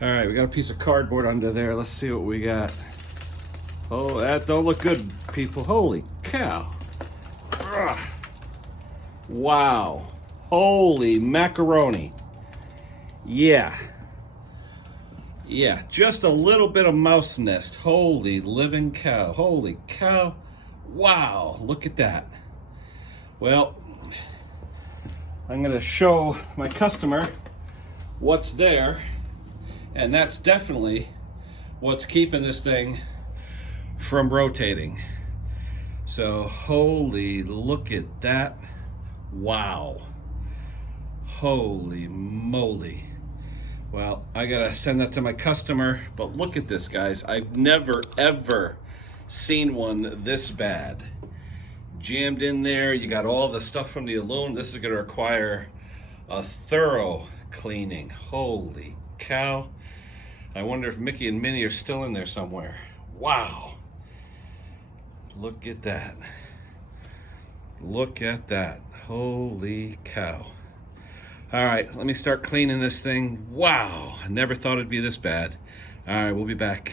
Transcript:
All right, we got a piece of cardboard under there. Let's see what we got. Oh, that don't look good, people. Holy cow. Ugh. Wow. Holy macaroni. Yeah. Yeah, just a little bit of mouse nest. Holy living cow. Holy cow. Wow, look at that. Well, I'm gonna show my customer what's there, and that's definitely what's keeping this thing from rotating. So, holy, look at that. Wow. Holy moly. Well, I gotta send that to my customer, but look at this, guys. I've never, ever seen one this bad. Jammed in there, you got all the stuff from the aluminum. This is gonna require a thorough cleaning. Holy cow. I wonder if Mickey and Minnie are still in there somewhere. Wow. Look at that. Look at that. Holy cow. All right, let me start cleaning this thing. Wow, I never thought it'd be this bad. All right, we'll be back.